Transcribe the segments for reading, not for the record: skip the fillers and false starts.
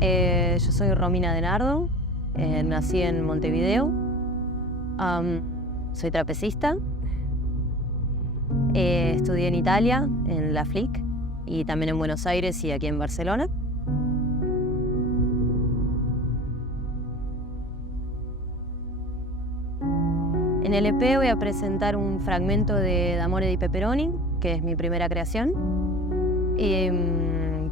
Yo soy Romina De Nardo, nací en Montevideo, soy trapecista, estudié en Italia, en la FLIC, y también en Buenos Aires y aquí en Barcelona. En el EP voy a presentar un fragmento de D'Amore di Pepperoni, que es mi primera creación, y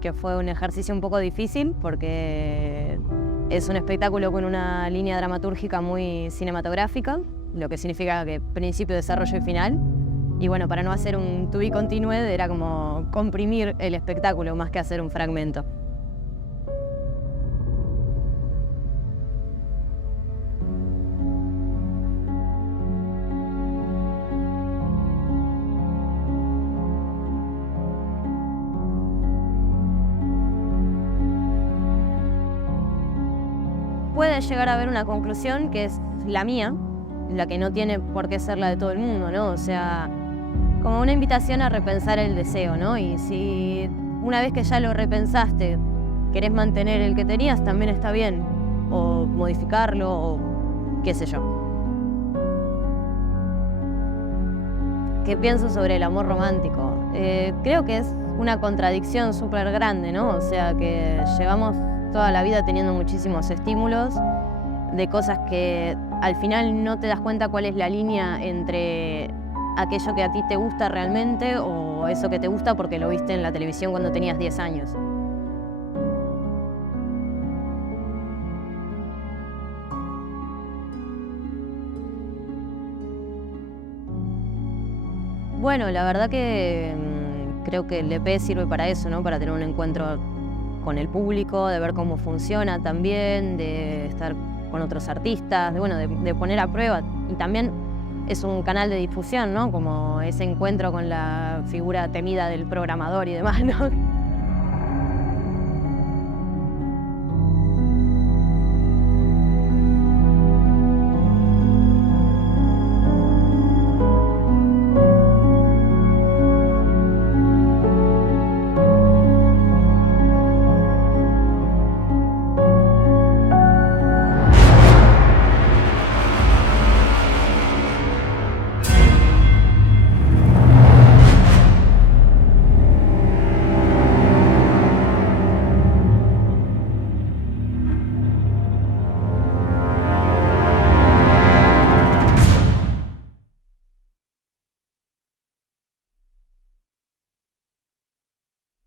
que fue un ejercicio un poco difícil porque es un espectáculo con una línea dramatúrgica muy cinematográfica, lo que significa que principio, desarrollo y final. Y bueno, para no hacer un to be continued era como comprimir el espectáculo más que hacer un fragmento. Puede llegar a haber una conclusión que es la mía, la que no tiene por qué ser la de todo el mundo, ¿no? O sea, como una invitación a repensar el deseo, ¿no? Y si una vez que ya lo repensaste, querés mantener el que tenías, también está bien. O modificarlo, o qué sé yo. ¿Qué pienso sobre el amor romántico? Creo que es una contradicción súper grande, ¿no? O sea, que llevamos toda la vida teniendo muchísimos estímulos de cosas que al final no te das cuenta cuál es la línea entre aquello que a ti te gusta realmente o eso que te gusta porque lo viste en la televisión cuando tenías 10 años. Bueno, la verdad que creo que el EP sirve para eso, ¿no? Para tener un encuentro con el público, de ver cómo funciona también, de estar con otros artistas, de poner a prueba. Y también es un canal de difusión, ¿no? Como ese encuentro con la figura temida del programador y demás, ¿no?